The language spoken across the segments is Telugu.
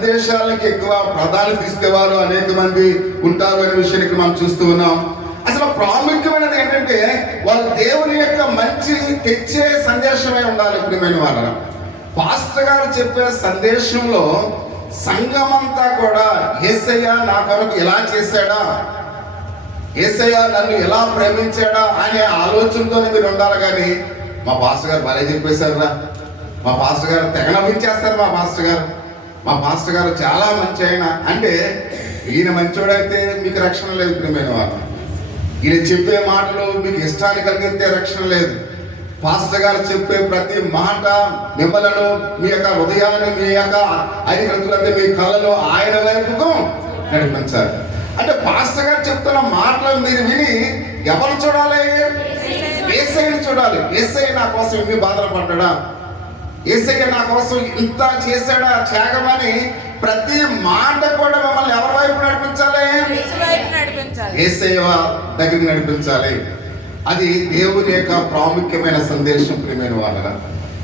సందేశాలకి ఎక్కువ ప్రాధాన్యత ఇస్తేవారు అనేక మంది ఉంటారు అనే విషయానికి మనం చూస్తూ ఉన్నాం. అసలు ప్రాముఖ్యమైనది ఏంటంటే వాళ్ళు దేవుని యొక్క మంచి తెచ్చే సందేశమే ఉండాలి. ప్రియమైన వాళ్ళ పాస్టర్ గారు చెప్పే సందేశంలో సంఘమంతా కూడా యేసయ్య నా కొరకు ఎలా చేశాడా, యేసయ్య నన్ను ఎలా ప్రేమించాడా అనే ఆలోచనతో మీరు ఉండాలి. కానీ మా పాస్టర్ గారు భలే చెప్పేశారురా, మా పాస్టర్ గారు తెగ నవ్వించేస్తారు, మా పాస్టర్ గారు చాలా మంచి ఆయన అంటే ఈయన మంచోడైతే మీకు రక్షణ లేదు. ప్రియమైన వాళ్ళు, ఈయన చెప్పే మాటలు మీకు ఇష్టాన్ని కలిగితే రక్షణ లేదు. పాస్టర్ గారు చెప్పే ప్రతి మాట మిమ్మలను మీ యొక్క హృదయాన్ని మీ యొక్క ఐదుగులంటే మీ కళ్ళలో ఆయన వైపుకు నడిపించాలి. అంటే పాస్టర్ గారు చెప్తున్న మాటలు మీరు విని ఎవరు చూడాలి? యేసయ్యని చూడాలి. యేసయ్య నా కోసం ఇన్ని బాధలు పడ్డాడా, యేసయ్య నా కోసం ఇంత చేశాడా త్యాగమని ప్రతి మాట కూడా మిమ్మల్ని ఎవరి వైపు నడిపించాలి? యేసయ్య దగ్గరికి నడిపించాలి. అది దేవుని యొక్క ప్రాముఖ్యమైన సందేశం. ప్రియమైన వాళ్ళ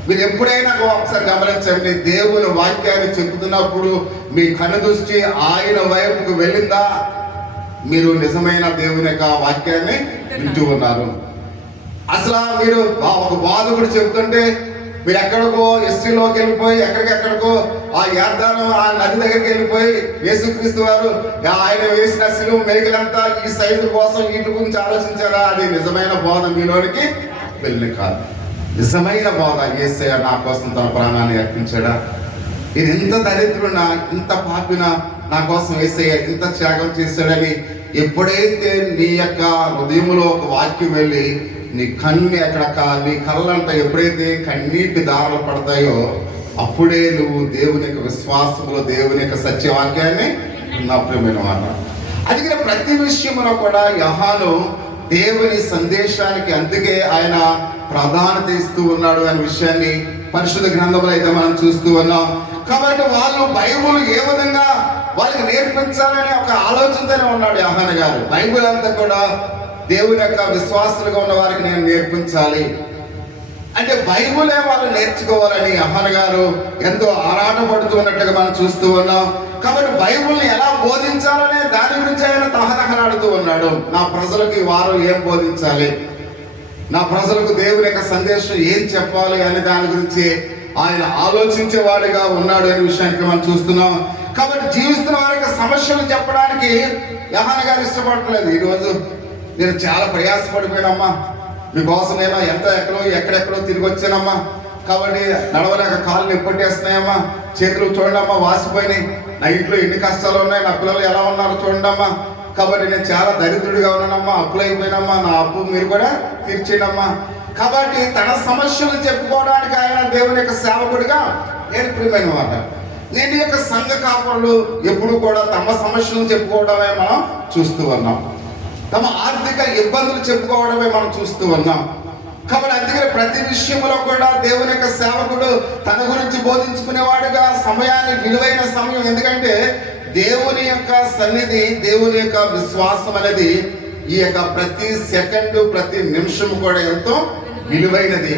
మీరు ఎప్పుడైనా ఒకసారి గమనించండి, దేవుని వాక్యాన్ని చెబుతున్నప్పుడు మీ కనుదృష్టి ఆయన వైపుకు వెళ్ళిందా? మీరు నిజమైన దేవుని యొక్క వాక్యాన్ని వింటూ ఉన్నారు. అసలు మీరు ఒక బాధకుడు చెబుతుంటే మీరు ఎక్కడికో హిస్టరీలోకి వెళ్ళిపోయి ఎక్కడికెక్కడికో ఆ యార్దానం ఆ నది దగ్గరికి వెళ్ళిపోయి యేసుక్రీస్తు వారు ఆయన వేసిన సిలువ మేకలంతా ఈ సైజు కోసం వీటి గురించి ఆలోచించారా? అది నిజమైన బోధ మీలోనికి వెళ్ళి కాదు. నిజమైన బోధ యేసయ్య నా కోసం తన ప్రాణాన్ని అర్పించాడా, ఇది ఇంత దరిద్రునా ఇంత పాపినా నా కోసం యేసయ్య ఇంత త్యాగం చేశాడని ఎప్పుడైతే నీ యొక్క హృదయంలో ఒక వాక్యం వెళ్ళి నీ కన్ను నీ కళ్ళంట ఎప్పుడైతే కన్నీటి దారులు పడతాయో అప్పుడే నువ్వు దేవుని యొక్క విశ్వాసంలో దేవుని యొక్క సత్యవాక్యాన్ని నా ప్రియమైన మాట. అందుకే ప్రతి విషయంలో కూడా యోహాను దేవుని సందేశానికి అందుకే ఆయన ప్రాధాన్యత ఇస్తూ ఉన్నాడు అనే విషయాన్ని పరిశుద్ధ గ్రంథంలో అయితే మనం చూస్తూ ఉన్నాం. కాబట్టి వాళ్ళు బైబుల్ ఏ విధంగా వాళ్ళకి నేర్పించాలనే ఒక ఆలోచనతోనే ఉన్నాడు యోహాను గారు. బైబుల్ అంతా కూడా దేవుని యొక్క విశ్వాసులుగా ఉన్న వారికి నేను నేర్పించాలి అంటే బైబులే వాళ్ళు నేర్చుకోవాలని యోహాను గారు ఎంతో ఆరాటపడుతూ ఉన్నట్టుగా మనం చూస్తూ ఉన్నాం. కాబట్టి బైబుల్ని ఎలా బోధించాలనే దాని గురించి ఆయన తహతహలాడుతూ ఉన్నాడు. నా ప్రజలకు వారు ఏం బోధించాలి, నా ప్రజలకు దేవుని యొక్క సందేశం ఏం చెప్పాలి అనే దాని గురించి ఆయన ఆలోచించేవాడిగా ఉన్నాడు అనే విషయానికి మనం చూస్తున్నాం. కాబట్టి జీవిస్తున్న వారికి సమస్యలు చెప్పడానికి యోహాను గారు ఇష్టపడట్లేదు. ఈరోజు నేను చాలా ప్రయాసపడిపోయానమ్మా, మీకోసం నేను ఎక్కడెక్కడో తిరిగి వచ్చానమ్మా, కాబట్టి నడవలేక కాళ్ళు ఎప్పట్టేస్తున్నాయమ్మా, చేతులు చూడండమ్మా వాసిపోయినాయి, నా ఇంట్లో ఎన్ని కష్టాలు ఉన్నాయి, నా పిల్లలు ఎలా ఉన్నారో చూడండమ్మా, కాబట్టి నేను చాలా దరిద్రుడిగా ఉన్నానమ్మా, అప్పులు అయిపోయినమ్మా, నా అప్పు మీరు కూడా తీర్చేయడమ్మా. కాబట్టి తన సమస్యలు చెప్పుకోవడానికి ఆయన దేవుని యొక్క సేవకుడిగా నేను ప్రియమైన మాట. నేను యొక్క సంఘ కాపురులు ఎప్పుడు కూడా తమ సమస్యలను చెప్పుకోవడమే మనం చూస్తూ ఉన్నాం, తమ ఆర్థిక ఇబ్బందులు చెప్పుకోవడమే మనం చూస్తూ ఉన్నాం. కాబట్టి అందుకని ప్రతి విషయంలో కూడా దేవుని యొక్క సేవకుడు తన గురించి బోధించుకునేవాడుగా సమయాన్ని విలువైన సమయం, ఎందుకంటే దేవుని యొక్క సన్నిధి దేవుని యొక్క విశ్వాసం అనేది ఈ యొక్క ప్రతి సెకండ్ ప్రతి నిమిషం కూడా ఎంతో విలువైనది.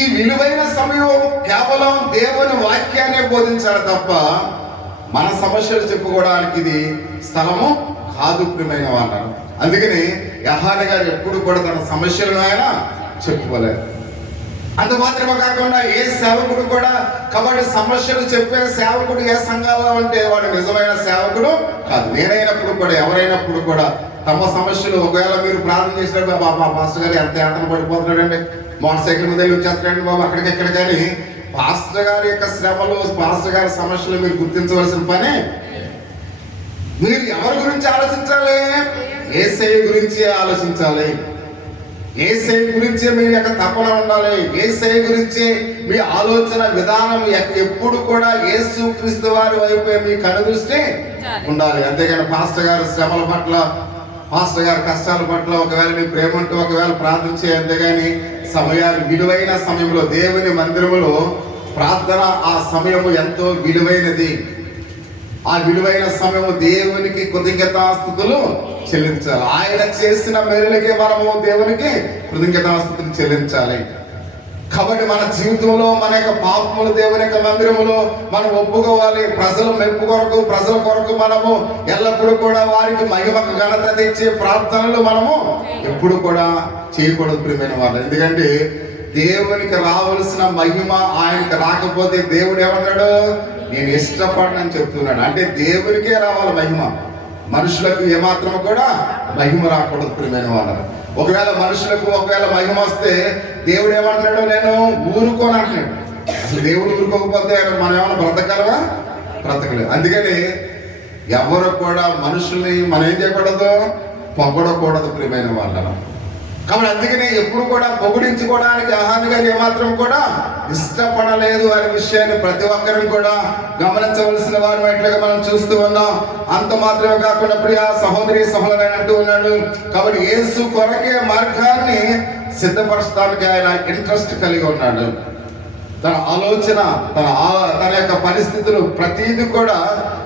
ఈ విలువైన సమయం కేవలం దేవుని వాక్యాన్ని బోధించాలి తప్ప మన సమస్యలు చెప్పుకోవడానికి ఇది స్థలము కాదు ప్రియమైన వాళ్ళు. అందుకని యోహాను గారు ఎప్పుడు కూడా తన సమస్యలను ఆయన చెప్పుకోలేదు. అంత మాత్రమే కాకుండా ఏ సేవకుడు కూడా కాబట్టి సమస్యలు చెప్పే సేవకుడు ఏ సంఘాల్లో అంటే వాడు నిజమైన సేవకుడు కాదు. నేనైనప్పుడు కూడా ఎవరైనప్పుడు కూడా తమ సమస్యలు ఒకవేళ మీరు ప్రార్థన చేసినప్పుడు బాబా పాస్టర్ గారు ఎంత యాతన పడిపోతున్నాడండి, మోటార్ సైకిల్ మీద వచ్చేస్తున్నాడండి బాబు అక్కడికెక్కడ, కానీ పాస్టర్ గారి యొక్క శ్రమలు పాస్టర్ గారి సమస్యలు మీరు గుర్తించవలసిన పని. మీరు ఎవరి గురించి ఆలోచించాలి? యేసయ్య గురించి ఆలోచించాలి. యేసయ్య గురించే మీ యొక్క తపన ఉండాలి. యేసయ్య గురించి మీ ఆలోచన విధానం ఎప్పుడు కూడా యేసుక్రీస్తు వారి వైపే మీ కనుదృష్టి ఉండాలి. అంతేగాని పాస్టర్ గారి శ్రమల పట్ల పాస్టర్ గారి కష్టాల పట్ల ఒకవేళ మీ ప్రేమ ఉంటూ ఒకవేళ ప్రార్థించే, అంతేగాని సమయాలు విలువైన సమయంలో దేవుని మందిరములో ప్రార్థన ఆ సమయము ఎంతో విలువైనది. ఆ విలువైన సమయము దేవునికి కృతజ్ఞతాస్తుతులు చెల్లించాలి. ఆయన చేసిన మేలులకే మనము దేవునికి కృతజ్ఞతాస్తుతులు చెల్లించాలి. కాబట్టి మన జీవితంలో మన యొక్క పాపములు దేవుని యొక్క మందిరములో మనం ఒప్పుకోవాలి. ప్రజల మెప్పు కొరకు, ప్రజల కొరకు మనము ఎల్లప్పుడూ కూడా వారికి మహిమకు ఘనత తెచ్చే ప్రార్థనలు మనము ఎప్పుడు కూడా చేయకూడదు ప్రియమైన వాళ్ళు. ఎందుకంటే దేవునికి రావాల్సిన మహిమ ఆయనకి రాకపోతే దేవుడు ఏమన్నాడు? నేను ఇష్టపడనని చెప్తున్నాడు. అంటే దేవునికే రావాలి మహిమ, మనుషులకు ఏమాత్రం కూడా మహిమ రాకూడదు ప్రియమైన వాళ్ళు. ఒకవేళ మనుషులకు మహిమ వస్తే దేవుడు ఏమంటున్నాడు? నేను ఊరుకోను అంటున్నాడు. అసలు దేవుడు ఊరుకోకపోతే మనం ఏమైనా బ్రతకగలవా? బ్రతకలేదు. అందుకని ఎవరు కూడా మనుషుల్ని మనం ఏం చేయకూడదు? పొగడకూడదు ప్రియమైన వాళ్ళను. కాబట్టి అందుకనే ఎప్పుడు కూడా పొగిడించుకోవడానికి అహాను గారు ఏమాత్రం కూడా ఇష్టపడలేదు అనే విషయాన్ని ప్రతి ఒక్కరిని కూడా గమనించవలసిన వారు ఎట్లుగా మనం చూస్తూ ఉన్నాం. అంత మాత్రమే కాకుండా ప్రియ సహోదరి సహోదరు అంటూ ఉన్నాడు. కాబట్టి యేసు కొరకే మార్గాన్ని సిద్ధపరచడానికి ఆయన ఇంట్రెస్ట్ కలిగి ఉన్నాడు. తన ఆలోచన, తన యొక్క పరిస్థితులు ప్రతిదీ కూడా.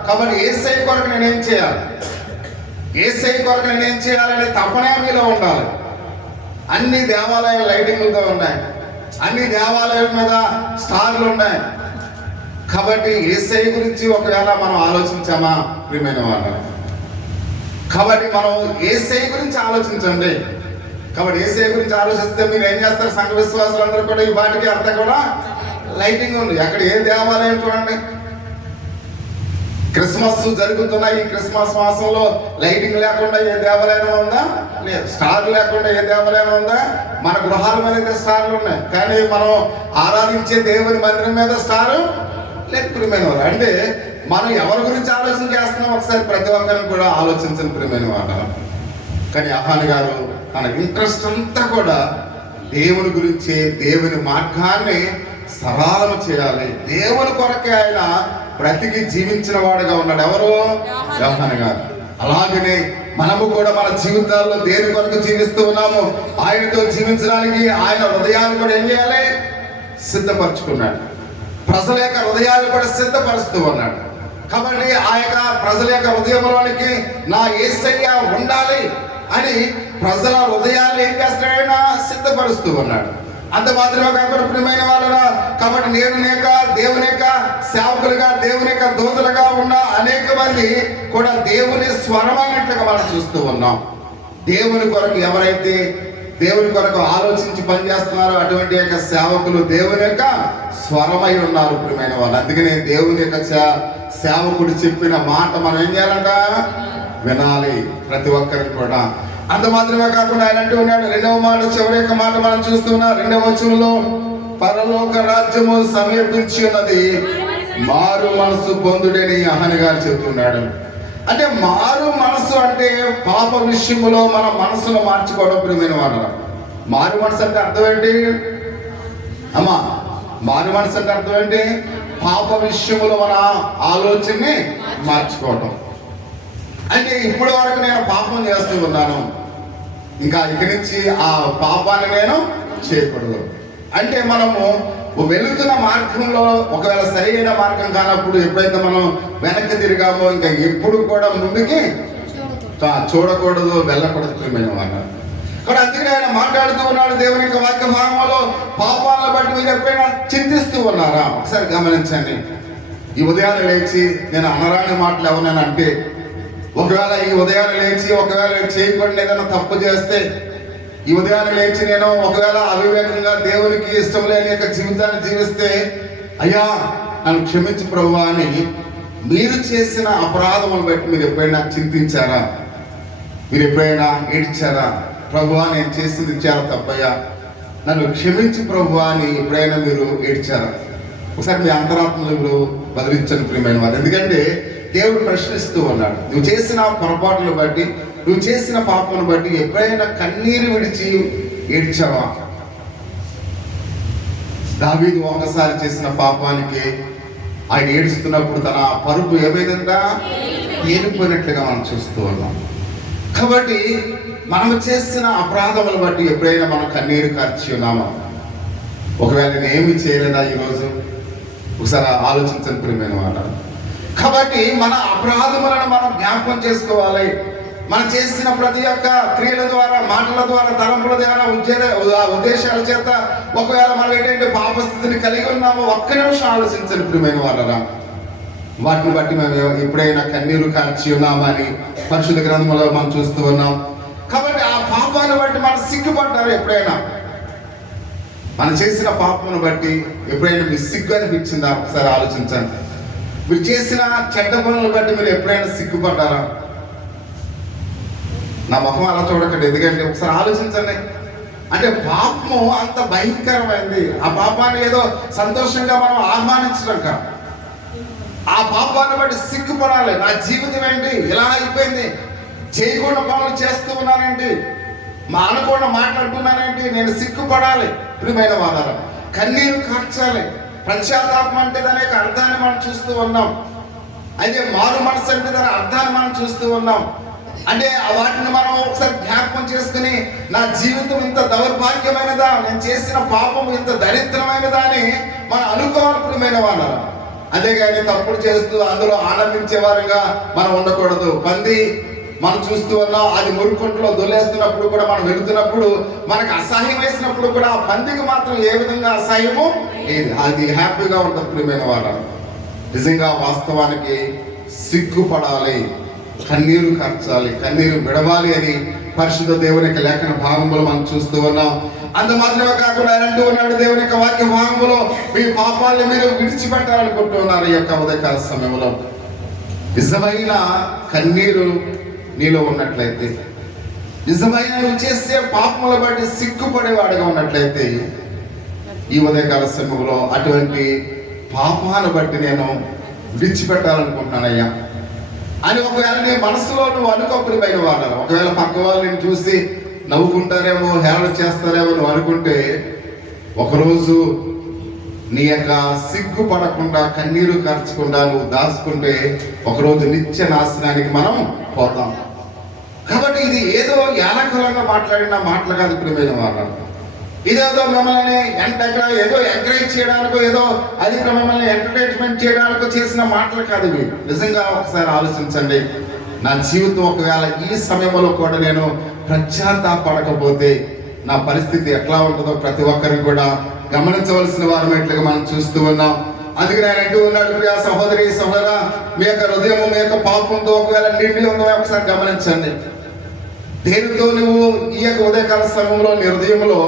కాబట్టి యేసై కొరకు నేనేం చేయాలి, యేసై కొరకు నేనేం చేయాలనే తపనే మీలో ఉండాలి. అన్ని దేవాలయాలు లైటింగ్లతో ఉన్నాయి, అన్ని దేవాలయాల మీద స్టార్లు ఉన్నాయి. కాబట్టి యేసయ్య గురించి ఒకవేళ మనం ఆలోచించామా ప్రియమైన వాళ్ళు? కాబట్టి మనం యేసయ్య గురించి ఆలోచించండి. కాబట్టి యేసయ్య గురించి ఆలోచిస్తే మీరు ఏం చేస్తారు? సంఘ విశ్వాసులు అందరూ కూడా ఈ వాటికి అంతా కూడా లైటింగ్ ఉంది. అక్కడ ఏ దేవాలయం చూడండి, క్రిస్మస్ జరుగుతున్న ఈ క్రిస్మస్ మాసంలో లైటింగ్ లేకుండా ఏ దేవాలయం ఉందా? లేదు. స్టార్ లేకుండా ఏ దేవాలయం ఉందా? మన గృహాల మీద అయితే స్టార్లు ఉన్నాయి, కానీ మనం ఆరాధించే దేవుని మందిరం మీద స్టారు లేదు ప్రియమైన వారు. అంటే మనం ఎవరి గురించి ఆలోచన చేస్తున్నాం ఒకసారి ప్రతి ఒక్కరిని కూడా ఆలోచించని ప్రియమైన వారు. కానీ అహాను గారు తన ఇంట్రెస్ట్ అంతా కూడా దేవుని గురించి, దేవుని మార్గాన్ని సరళం చేయాలి. దేవుని కొరకే ఆయన బ్రతికి జీవించిన వాడుగా ఉన్నాడు. ఎవరు? యోహాను గారు. అలాగనే మనము కూడా మన జీవితాల్లో దేని కొరకు జీవిస్తూ ఉన్నాము? ఆయనతో జీవించడానికి ఆయన హృదయాన్ని కూడా ఏం చేయాలి? సిద్ధపరచుకున్నాడు. ప్రజల యొక్క హృదయాలు కూడా సిద్ధపరుస్తూ ఉన్నాడు. కాబట్టి ఆ యొక్క ప్రజల యొక్క హృదయంలోనికి నా యేసయ్య ఉండాలి అని ప్రజల హృదయాన్ని ఏం చేస్తాడైనా సిద్ధపరుస్తూ ఉన్నాడు. అంత మాత్రమే కాకుండా ప్రియమైన వాళ్ళరా, కాబట్టి దేవుని యొక్క సేవకులుగా, దేవుని యొక్క దూతలుగా ఉన్న అనేక మంది కూడా దేవుని స్వరమైనట్లుగా మనం చూస్తూ ఉన్నాం. దేవుని కొరకు ఎవరైతే దేవుని కొరకు ఆలోచించి పనిచేస్తున్నారో అటువంటి యొక్క సేవకులు దేవుని యొక్క స్వరమై ఉన్నారు ప్రియమైన వాళ్ళు. అందుకనే దేవుని యొక్క సేవకుడు చెప్పిన మాట మనం ఏం చేయాలంట? వినాలి ప్రతి ఒక్కరికి కూడా. అంత మాత్రమే కాకుండా ఆయన అంటూ ఉన్నాడు, రెండవ మాట, చివరి యొక్క మాట మనం చూస్తున్నాం. 2వ వచనంలో పరలోక రాజ్యము సమీపించి ఉన్నది, మారు మనసు పొందుడని అహాను గారు చెప్తున్నాడు. అంటే మారు మనసు అంటే పాప విషయములో మన మనసును మార్చుకోవడం ప్రియమైన వారు. మారు మనసు అంటే అర్థం ఏంటి అమ్మా? మారు మనసు అంటే అర్థం ఏంటి? పాప విషయములో మన ఆలోచనని మార్చుకోవటం. అంటే ఇప్పటి వరకు నేను పాపం చేస్తూ ఉన్నాను, ఇంకా ఇక్కడి నుంచి ఆ పాపాన్ని నేను చేయకూడదు. అంటే మనము వెళుతున్న మార్గంలో ఒకవేళ సరైన మార్గం కానప్పుడు ఎప్పుడైతే మనం వెనక్కి తిరిగామో ఇంకా ఎప్పుడు కూడా ముందుకి చూడకూడదు, వెళ్ళకూడదు ప్రియమైన వాళ్ళు. కాబట్టి అందుకనే ఆయన మాట్లాడుతూ ఉన్నాడు దేవుని యొక్క వాక్య భాగంలో. పాపాలను బట్టి మీరు ఎప్పుడైనా చింతిస్తూ ఉన్నారా? ఒకసారి గమనించండి. ఈ ఉదయాన్నే లేచి నేను అనరాని మాటలు ఎవరైనా అంటే, ఒకవేళ ఈ ఉదయాన్నే లేచి ఒకవేళ చేయకుండా ఏదైనా తప్పు చేస్తే, ఈ ఉదయాన్నే లేచి నేను ఒకవేళ అవివేకంగా దేవునికి ఇష్టం లేని యొక్క జీవితాన్ని జీవిస్తే, అయ్యా నన్ను క్షమించు ప్రభువా అని మీరు చేసిన అపరాధములను బట్టి మీరు ఎప్పుడైనా చింతించారా? మీరు ఎప్పుడైనా ఏడ్చారా? ప్రభువా నేను చేసింది చాలా తప్పయ్యా, నన్ను క్షమించు ప్రభువా అని ఎప్పుడైనా మీరు ఏడ్చారా? ఒకసారి మీ అంతరాత్మలు బదిలించండి ప్రియమైన వారు. ఎందుకంటే దేవుడు ప్రశ్నిస్తూ ఉన్నాడు. నువ్వు చేసిన పొరపాటును బట్టి, నువ్వు చేసిన పాపను బట్టి ఎప్పుడైనా కన్నీరు విడిచి ఏడ్చావా? దావీదు ఒకసారి చేసిన పాపానికి ఆయన ఏడుస్తున్నప్పుడు తన పరుపు ఏమైందంట? తేలిపోయినట్లుగా మనం చూస్తూ ఉన్నాం. కాబట్టి మనము చేసిన అపరాధములు బట్టి ఎప్పుడైనా మనం కన్నీరు కార్చి ఉన్నామా? ఒకవేళ నేను ఏమి చేయలేదా ఈరోజు? ఒకసారి ఆలోచించండి ప్రియమైన మాట. కాబట్టి మన అపరాధములను మనం జ్ఞాపకం చేసుకోవాలి. మనం చేసిన ప్రతి ఒక్క క్రియల ద్వారా, మాటల ద్వారా, తలంపుల ద్వారా, ఉద్దేశాల చేత ఒకవేళ మనం ఏంటంటే పాప స్థితిని కలిగి ఉన్నామో ఒక్క నిమిషం ఆలోచించండి ప్రియమైన వాళ్ళరా. వాటిని బట్టి మేము ఎప్పుడైనా కన్నీరు కార్చి ఉన్నామని పరిశుద్ధ గ్రంథంలో మనం చూస్తూ ఉన్నాం. కాబట్టి ఆ పాపాన్ని బట్టి మనం సిగ్గుపడ్డారు ఎప్పుడైనా? మనం చేసిన పాపమును బట్టి ఎప్పుడైనా మీకు సిగ్గు అనిపించిందా? ఒకసారి ఆలోచించండి. మీరు చేసిన చెడ్డ పనులను బట్టి మీరు ఎప్పుడైనా సిగ్గుపడ్డారా? నా ముఖం అలా చూడకండి, ఎందుకంటే ఒకసారి ఆలోచించండి. అంటే పాపము అంత భయంకరమైంది. ఆ పాపాన్ని ఏదో సంతోషంగా మనం ఆహ్వానించడం కాదు, ఆ పాపాన్ని బట్టి సిగ్గుపడాలి. నా జీవితం ఏంటి ఇలా అయిపోయింది, చేయకుండా పనులు చేస్తూ ఉన్నానేంటి, అనుకోకుండా మాట్లాడుతున్నానేంటి, నేను సిగ్గుపడాలి. ప్రియమైన వాదాలు, కన్నీరు కార్చాలి. పశ్చాత్తాపం అంటే దాని యొక్క అర్థాన్ని మనం చూస్తూ ఉన్నాం. అయితే మారు మనసు అంటే దాని అర్థాన్ని మనం చూస్తూ ఉన్నాం. అంటే వాటిని మనం ఒకసారి జ్ఞాపకం చేసుకుని, నా జీవితం ఇంత దౌర్భాగ్యమైనదా, నేను చేసిన పాపం ఇంత దరిద్రమైనదా అని మనం అనుకోవాలి ప్రియమైన వాళ్ళ. అంతేగాని తప్పుడు చేస్తూ అందులో ఆనందించే వారుగా మనం ఉండకూడదు. పంది మనం చూస్తూ ఉన్నాం, అది మురుకుంటలో దొల్లేస్తున్నప్పుడు కూడా, మనం వెళుతున్నప్పుడు మనకు అసహ్యం వేసినప్పుడు కూడా ఆ పందికి మాత్రం ఏ విధంగా అసహ్యము లేదు, అది హ్యాపీగా ఉంటుంది ప్రియమైన వాళ్ళ. నిజంగా వాస్తవానికి సిగ్గుపడాలి, కన్నీరు కార్చాలి, కన్నీరు విడవాలి అని పరిశుద్ధ దేవుని యొక్క లేఖన భాగంలో మనం చూస్తూ ఉన్నాం. అంత మాత్రమే కాకుండా ఆయన అంటూ ఉన్నాడు దేవుని యొక్క వాక్య భాగంలో, మీ పాపాలను మీరు విడిచిపెట్టాలనుకుంటున్నారు. ఈ యొక్క ఉదయకాల సమయంలో నిజమైన కన్నీరు నీలో ఉన్నట్లయితే, నిజమైన నువ్వు చేసే పాపముల బట్టి సిగ్గుపడేవాడుగా ఉన్నట్లయితే, ఈ ఉదయకాల సమయంలో అటువంటి పాపాన్ని బట్టి నేను విడిచిపెట్టాలనుకుంటున్నానయ్యా అని ఒకవేళ నీ మనసులో నువ్వు అనుకోకపోయిన వాడు, ఒకవేళ పక్క వాళ్ళు నేను చూసి నవ్వుకుంటారేమో, హేళన చేస్తారేమో నువ్వు అనుకుంటే, ఒకరోజు నీ యొక్క సిగ్గుపడకుండా, కన్నీరు కార్చకుండా నువ్వు దాచుకుంటే ఒకరోజు నిత్య నాశనానికి మనం పోతాం. కాబట్టి ఇది ఏదో యాలకులంగా మాట్లాడిన మాటలు కాదు ప్రియమైన వాళ్ళు. ఇదేదో మిమ్మల్ని ఏదో ఎంకరేజ్ చేయడానికో, ఏదో అది మిమ్మల్ని ఎంటర్టైన్మెంట్ చేయడానికో చేసిన మాటలు కాదు ఇవి. నిజంగా ఒకసారి ఆలోచించండి. నా జీవితం ఒకవేళ ఈ సమయంలో కూడా నేను పశ్చాత్తాపడకపోతే నా పరిస్థితి ఎట్లా ఉంటుందో ప్రతి ఒక్కరికి కూడా గమనించవలసిన వారమేట్లుగా మనం చూస్తూ ఉన్నాం. అందుకని ఆయన అంటూ ఉన్నాడు, ప్రియ సహోదరి సహోదరా, మీ యొక్క హృదయం మీ యొక్క పాపంతో ఒకవేళ నిండి ఉందో ఒకసారి గమనించండి. దేనితో నువ్వు ఈ యొక్క ఉదయకాల సమయంలో నీ హృదయంలో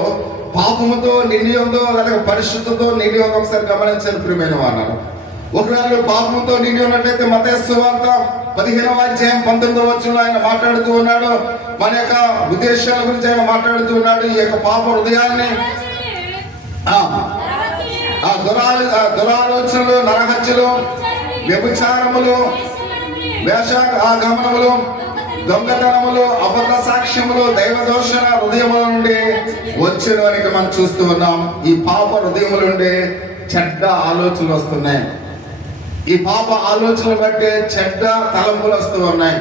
పాపముతో నిండి ఉందో, అలాగే పరిశుద్ధతో నిండి ఉందో ఒకసారి గమనించండి ప్రియమైన వాళ్ళు. ఒకవేళ నువ్వు పాపంతో నిండి ఉన్నట్లయితే మత్తయి సువార్త 15వ అధ్యాయం 19వ వచనంలో ఆయన మాట్లాడుతూ ఉన్నాడు. మన యొక్క ఉద్దేశాల గురించి ఆయన మాట్లాడుతూ ఉన్నాడు. ఈ యొక్క పాప హృదయాన్ని దురాలోచనలు, నరహత్యలు, వ్యభిచారములు, వేషాగమనములు, దొంగతనములు, అబద్ధ సాక్ష్యములు, దైవదోషణ హృదయముల నుండి వచ్చును అని మనం చూస్తూ ఉన్నాం. ఈ పాప హృదయముల నుండి చెడ్డ ఆలోచనలు వస్తున్నాయి. ఈ పాప ఆలోచనలు బట్టి చెడ్డ తలంపులు వస్తూ ఉన్నాయి.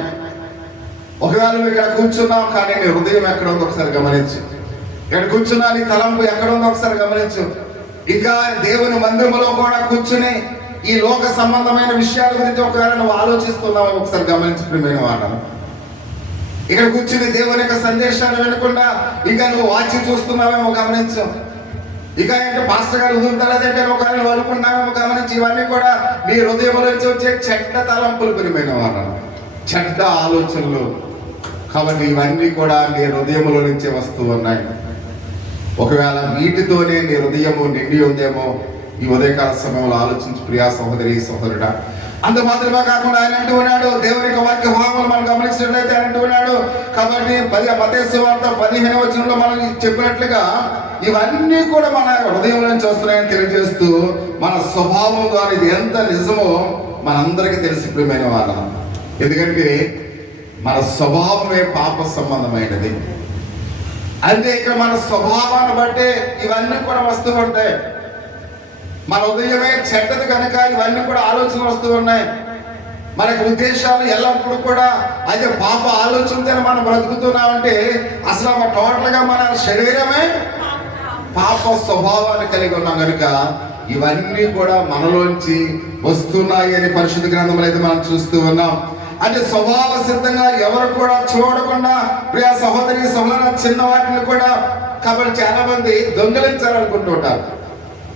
ఒకవేళ నువ్వు ఇక్కడ కూర్చున్నావు, కానీ నీ హృదయం ఎక్కడ ఉందో ఒకసారి గమనించు. ఇక్కడ కూర్చున్నా, నీ తలంపు ఎక్కడ ఉందో ఒకసారి గమనించు. ఇంకా దేవుని మందిరంలో కూడా కూర్చుని ఈ లోక సంబంధమైన విషయాల గురించి ఒకవేళ నువ్వు ఆలోచిస్తున్నావు ఒకసారి గమనించు ప్రియమైన వాళ్ళను. ఇక్కడ కూర్చుని దేవుని యొక్క సందేశాన్ని వినకుండా ఇంకా నువ్వు వాచి చూస్తున్నావేమో గమనించు. ఇక ఏంటంటే పాస్టర్ గారు వదులుతాడంటే ఒకవేళ నువ్వు అనుకున్నావేమో గమనించి. ఇవన్నీ కూడా నీ హృదయంలో నుంచి వచ్చే చెడ్డ తలంపులు ప్రియమైన వాళ్ళను, చెడ్డ ఆలోచనలు. కాబట్టి ఇవన్నీ కూడా నీ హృదయంలో నుంచే వస్తూ ఉన్నాయి. ఒకవేళ వీటితోనే నీ హృదయము నిండి ఉందేమో ఈ ఉదయకాల సమయంలో ఆలోచించి ప్రియా సహోదరి సహోదరుడా. అంత మాత్రమే కాకుండా ఆయన అంటూ ఉన్నాడు, దేవుని యొక్క వాక్య భాగంలో మనం గమనించినట్లయితే ఆయన అంటూ ఉన్నాడు. కాబట్టి మత్తయి సువార్త 15వ వచనంలో మనం చెప్పినట్లుగా ఇవన్నీ కూడా మన హృదయం నుంచి వస్తున్నాయని తెలియజేస్తూ, మన స్వభావం ద్వారా ఇది ఎంత నిజమో మనందరికీ తెలిసి ప్రియమైన వాళ్ళం. ఎందుకంటే మన స్వభావమే పాప సంబంధమైనది. అంటే ఇక్కడ మన స్వభావాన్ని బట్టి ఇవన్నీ కూడా వస్తూ ఉంటాయి. మన ఉదయమే చెడ్డది కనుక ఇవన్నీ కూడా ఆలోచనలు వస్తూ ఉన్నాయి. మనకు ఉద్దేశాలు ఎల్లప్పుడూ కూడా అయితే పాప ఆలోచనతో మనం బ్రతుకుతున్నామంటే అసలు టోటల్గా మన శరీరమే పాప స్వభావాన్ని కలిగి ఉన్నాం కనుక ఇవన్నీ కూడా మనలోంచి వస్తున్నాయి అని పరిశుద్ధ గ్రంథంలో అయితే మనం చూస్తూ ఉన్నాం. అంటే స్వభావ సిద్ధంగా ఎవరు కూడా చూడకుండా ప్రియ సహోదరి సహోదర చిన్న వాటిని కూడా, కాబట్టి చాలా మంది దొంగిలించాలనుకుంటూ ఉంటారు.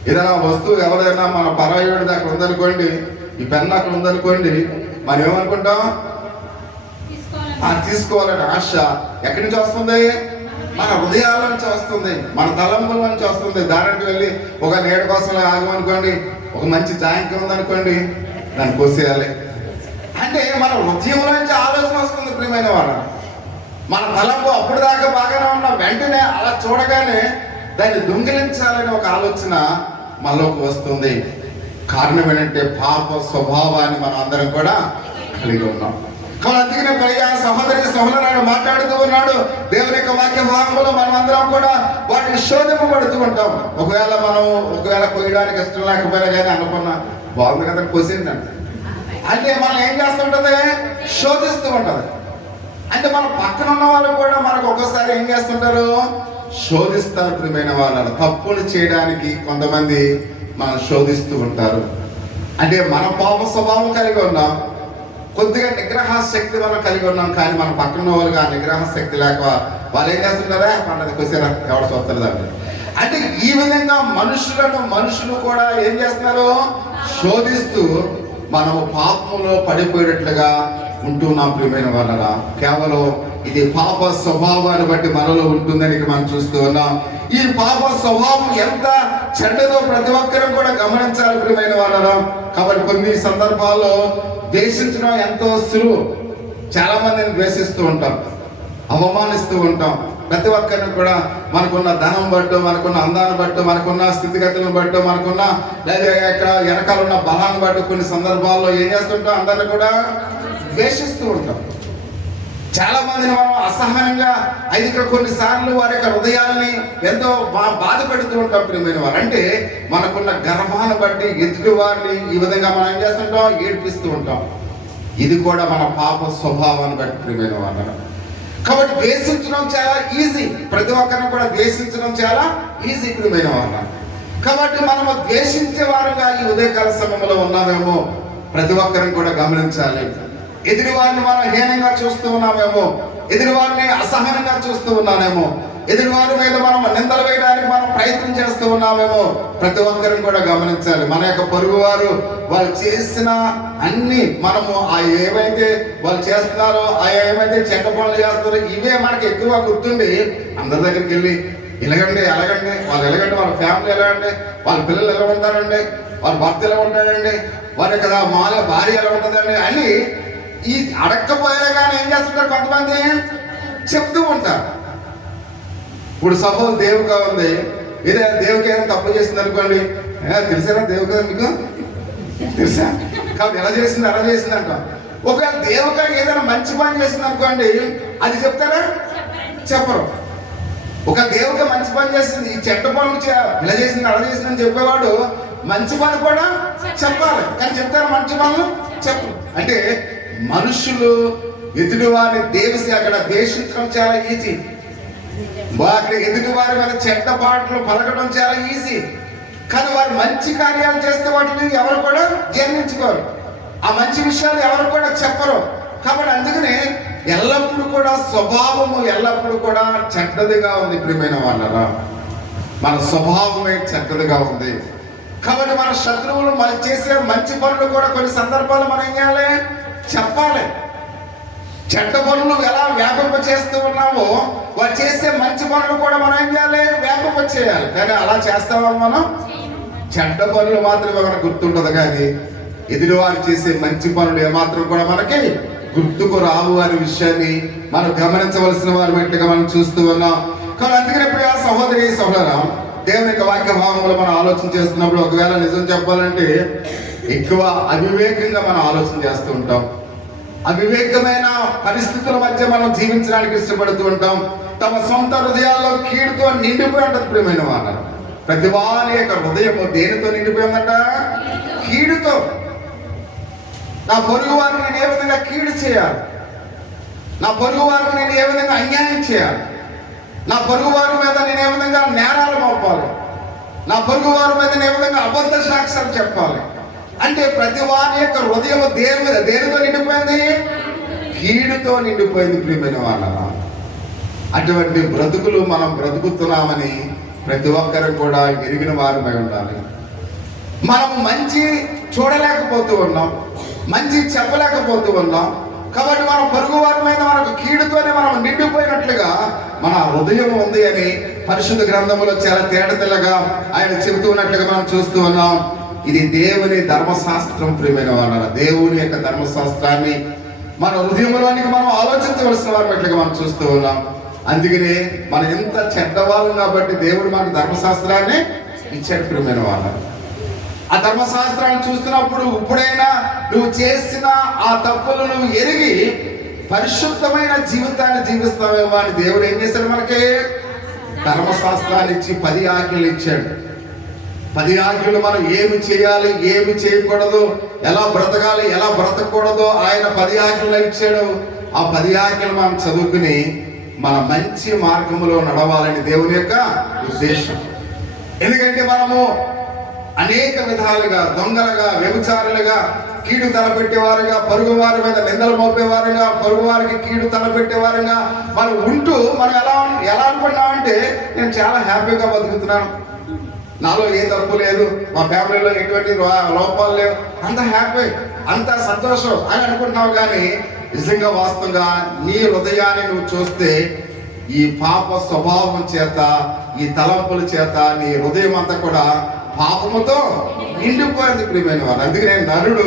ఏదైనా వస్తువు ఎవరైనా మన పరాయుడి దగ్గర ఉందనుకోండి, ఈ పెన్ అక్కడ ఉందనుకోండి, మనం ఏమనుకుంటాం, తీసుకోవాలని ఆశ ఎక్కడి నుంచి వస్తుంది? మన హృదయాల నుంచి వస్తుంది, మన తలంపుల నుంచి వస్తుంది. దానికి వెళ్ళి ఒక నీడ కోసం ఆగమనుకోండి, ఒక మంచి జాయింట్ ఉందనుకోండి, దాన్ని కోసేయాలి అంటే మన హృదయంలో నుంచి ఆలోచన వస్తుంది. ప్రియమైన వాళ్ళ, మన తలంపు అప్పుడు దాకా బాగానే ఉన్న వెంటనే అలా చూడగానే దాన్ని దొంగిలించాలని ఒక ఆలోచన మనలోకి వస్తుంది. కారణం ఏంటంటే పాప స్వభావాన్ని మనం అందరం కూడా కలిగి ఉన్నాం. కాబట్టి అందుకనే ప్రియ సహోదరి సహోదరుడు మాట్లాడుతూ ఉన్నాడు. దేవుని యొక్క వాక్య భాగంలో మనం అందరం కూడా వాటిని శోధింపబడుతూ ఉంటాం. ఒకవేళ కొయ్యడానికి ఇష్టం లేకపోయినా కానీ అనుకున్నా బాగుంది కదా కొసిందండి అంటే మనం ఏం చేస్తుంటది, శోధిస్తూ ఉంటది. అంటే మన పక్కన ఉన్న వాళ్ళు కూడా మనకు ఒక్కోసారి ఏం చేస్తుంటారు, శోధిస్తారు. ప్రియమైన వాళ్ళని తప్పులు చేయడానికి కొంతమంది మనం శోధిస్తూ ఉంటారు. అంటే మన పాప స్వభావం కలిగి ఉన్నాం, కొద్దిగా నిగ్రహ శక్తి మనం కలిగి ఉన్నాం. కానీ మన పక్కన వాళ్ళకి ఆ నిగ్రహ శక్తి లేక వాళ్ళు ఏం చేస్తుంటారా, మనది కొద్దిగా ఎవరు చూస్తారు. అంటే ఈ విధంగా మనుషులు కూడా ఏం చేస్తున్నారు, శోధిస్తూ మనము పాపంలో పడిపోయేటట్లుగా ఉంటున్నాం. ప్రియమైన వాళ్ళరా, కేవలం ఇది పాప స్వభావాన్ని బట్టి మనలో ఉంటుందని మనం చూస్తూ ఉన్నాం. ఈ పాప స్వభావం ఎంత చెడ్డదో ప్రతి ఒక్కరూ కూడా గమనించాలి. ప్రియమైన వాళ్ళరా, కాబట్టి కొన్ని సందర్భాల్లో ద్వేషించడం ఎంతో సులువు. చాలా మందిని ద్వేషిస్తూ ఉంటాం, అవమానిస్తూ ఉంటాం. ప్రతి ఒక్కరిని కూడా మనకున్న ధనం బట్టు, మనకున్న అందాన్ని బట్టు, మనకున్న స్థితిగతులను బట్టు, మనకున్న లేదా ఇక్కడ వెనకాల ఉన్న బలాన్ని బట్టు కొన్ని సందర్భాల్లో ఏం చేస్తుంటాం, అందరిని కూడా ద్వేషిస్తూ ఉంటాం. చాలా మందిని మనం అసహనంగా అయితే కొన్నిసార్లు వారి యొక్క హృదయాల్ని ఎంతో బాధ పెడుతూ ఉంటాం. ప్రియమైన వారు, అంటే మనకున్న గర్వాన్ని బట్టి ఎదుటి వారిని ఈ విధంగా మనం ఏం చేస్తుంటాం, ఏడ్పిస్తూ ఉంటాం. ఇది కూడా మన పాప స్వభావాన్ని బట్టి. ప్రియమైన వారు, కాబట్టి ద్వేషించడం చాలా ఈజీ. ప్రతి ఒక్కరిని కూడా ద్వేషించడం చాలా ఈజీ. ప్రియమైన వారు, కాబట్టి మనము ద్వేషించే వారుగా ఈ ఉదయకాల సమయంలో ఉన్నామేమో ప్రతి ఒక్కరిని కూడా గమనించాలి. ఎదుటి వారిని మనం హీనంగా చూస్తూ ఉన్నామేమో, ఎదుటి వారిని అసహనంగా చూస్తూ ఉన్నామేమో, ఎదుటి వారి మీద మనం నిందలు వేయడానికి మనం ప్రయత్నం చేస్తూ ఉన్నామేమో ప్రతి ఒక్కరిని కూడా గమనించాలి. మన యొక్క పొరుగు వారు వాళ్ళు చేసిన అన్ని మనము ఏవైతే వాళ్ళు చేస్తున్నారో, ఏమైతే చెడ్డ పనులు చేస్తారో ఇవే మనకి ఎక్కువ గుర్తుండి అందరి దగ్గరికి వెళ్ళి ఎలాగండి వాళ్ళు ఎలాగండి, వాళ్ళ ఫ్యామిలీ ఎలా అండి, వాళ్ళ పిల్లలు ఎలా ఉంటారండి, వాళ్ళ భర్త ఎలా ఉంటాడండి, వారి కదా భార్య ఎలా ఉంటుందండి అని ఈ అడక్కపోయినా కానీ ఏం చేస్తుంటారు, కొంతమంది చెప్తూ ఉంటారు. ఇప్పుడు సపోజ్ దేవుగా ఉంది, ఏదైనా దేవుకి ఏదైనా తప్పు చేసింది అనుకోండి, తెలిసారా దేవుగా మీకు తెలుసా, కాబట్టి ఎలా చేసింది అలా చేసింది అంటాం. ఒకవేళ దేవుగా ఏదైనా మంచి పని చేసింది అనుకోండి, అది చెప్తారా, చెప్పరు. ఒక దేవుగా మంచి పని చేసింది, ఈ చెడ్డ పనులు ఇలా చేసింది అలా చేసింది అని చెప్పేవాడు మంచి పని కూడా చెప్పాలి, కానీ చెప్తారా మంచి పనులు చెప్పరు. అంటే మనుషులు ఎదుటి వారిని అక్కడ ద్వేషించడం చాలా ఈజీ. అక్కడ ఎదుటి వారి మీద చెడ్డ పాటలు పలకడం చాలా ఈజీ. కానీ వారు మంచి కార్యాలు చేస్తే వాటిని ఎవరు కూడా జీర్ణించుకోరు, ఆ మంచి విషయాలు ఎవరు కూడా చెప్పరు. కాబట్టి అందుకనే ఎల్లప్పుడూ కూడా స్వభావము ఎల్లప్పుడూ కూడా చెడ్డదిగా ఉంది. ప్రియమైన వాళ్ళరా, మన స్వభావమే చెడ్డదిగా ఉంది. కాబట్టి మన శత్రువులు మనం చేసే మంచి పనులు కూడా కొన్ని సందర్భాలు మనం ఏం చేయాలి, చెప్పాలి. చెడ్డ పనులు ఎలా వ్యాపింప చేస్తూ ఉన్నామో వారు చేసే మంచి పనులు కూడా మనం ఏం చేయాలి, వ్యాపింప చేయాలి. కానీ అలా చేస్తామా మనం? చెడ్డ పనులు మాత్రమే మనకు గుర్తుండదు, కానీ ఎదురువారు చేసే మంచి పనులు ఏమాత్రం కూడా మనకి గుర్తుకు రావు అనే విషయాన్ని మనం గమనించవలసిన వారి మెట్లుగా మనం చూస్తూ ఉన్నాం. కానీ అందుకనే ప్రియ సహోదరి సహోదరా, దేవుని యొక్క వాక్య భాగంలో మనం ఆలోచన చేస్తున్నప్పుడు ఒకవేళ నిజం చెప్పాలంటే ఎక్కువ అవివేకంగా మనం ఆలోచన చేస్తూ ఉంటాం. అవివేకమైన పరిస్థితుల మధ్య మనం జీవించడానికి ఇష్టపడుతూ ఉంటాం. తమ సొంత హృదయాల్లో కీడుతో నిండిపోయి ఉంటుంది. ప్రియమైన వాళ్ళ, ప్రతి వారి యొక్క హృదయము దేనితో నిండిపోయిందంట? కీడుతో. నా పొరుగు వారికి నేను ఏ విధంగా కీడు చేయాలి, నా పొరుగు వారికి నేను ఏ విధంగా అన్యాయం చేయాలి, నా పొరుగు వారి మీద నేను ఏ విధంగా నేరాలు మోపాలి, నా పొరుగు వారి మీద నేను ఏ విధంగా అబద్ధ సాక్ష్యాలు చెప్పాలి. అంటే ప్రతి వారి యొక్క హృదయం దేనితో నిండిపోయింది? కీడుతో నిండిపోయింది ప్రియమైన వాళ్ళ. అటువంటి బ్రతుకులు మనం బ్రతుకుతున్నామని ప్రతి ఒక్కరు కూడా ఎరిగిన వారమై ఉండాలి. మనం మంచి చూడలేకపోతూ ఉన్నాం, మంచి చెప్పలేకపోతూ ఉన్నాం. కాబట్టి మన పొరుగు వారి మీద మనకు కీడుతోనే మనం నిండిపోయినట్లుగా మన హృదయం ఉంది అని పరిశుద్ధ గ్రంథంలో చాలా తేటతెల్లగా ఆయన చెబుతూ ఉన్నట్లుగా మనం చూస్తూ ఉన్నాం. ఇది దేవుని ధర్మశాస్త్రం ప్రియమైన వాళ్ళ. దేవుని యొక్క ధర్మశాస్త్రాన్ని మన హృదయంలోనికి మనం ఆలోచించవలసిన వారినట్లుగా మనం చూస్తూ ఉన్నాం. అందుకనే మనం ఎంత చెడ్డవాళ్ళం కాబట్టి దేవుడు మనకు ధర్మశాస్త్రాన్ని ఇచ్చాడు ప్రియమైన వాళ్ళ. ఆ ధర్మశాస్త్రాన్ని చూస్తున్నప్పుడు ఇప్పుడైనా నువ్వు చేసిన ఆ తప్పులు నువ్వు ఎరిగి పరిశుద్ధమైన జీవితాన్ని జీవిస్తావేమో అని దేవుడు ఏం చేశాడు, మనకి ధర్మశాస్త్రాన్ని ఇచ్చి 10 ఆజ్ఞలు ఇచ్చాడు. 10 ఆజ్ఞలు మనం ఏమి చేయాలి, ఏమి చేయకూడదు, ఎలా బ్రతకాలి, ఎలా బ్రతకూడదో ఆయన 10 ఆజ్ఞలు ఇచ్చాడు. ఆ 10 ఆజ్ఞలు మనం చదువుకుని మన మంచి మార్గంలో నడవాలని దేవుని యొక్క ఉద్దేశం. ఎందుకంటే మనము అనేక విధాలుగా దొంగలుగా, వ్యభిచారులుగా, కీడు తలపెట్టేవారుగా, పొరుగు వారి మీద నిందలు మోపేవారుగా, పొరుగు వారికి కీడు తలపెట్టేవారుగా మనం ఉంటూ మనం ఎలా అనుకున్నామంటే నేను చాలా హ్యాపీగా బతుకుతున్నాను, నాలో ఏ తప్పు లేదు, మా ఫ్యామిలీలో ఎటువంటి లోపాలు లేవు, అంత హ్యాపీ, అంత సంతోషం అని అనుకుంటున్నావు. కానీ నిజంగా వాస్తవంగా నీ హృదయాన్ని నువ్వు చూస్తే ఈ పాప స్వభావం చేత, ఈ తలంపుల చేత నీ హృదయం అంతా కూడా పాపముతో నిండిపోయింది ప్రియమైన వారు. అందుకనే నరుడు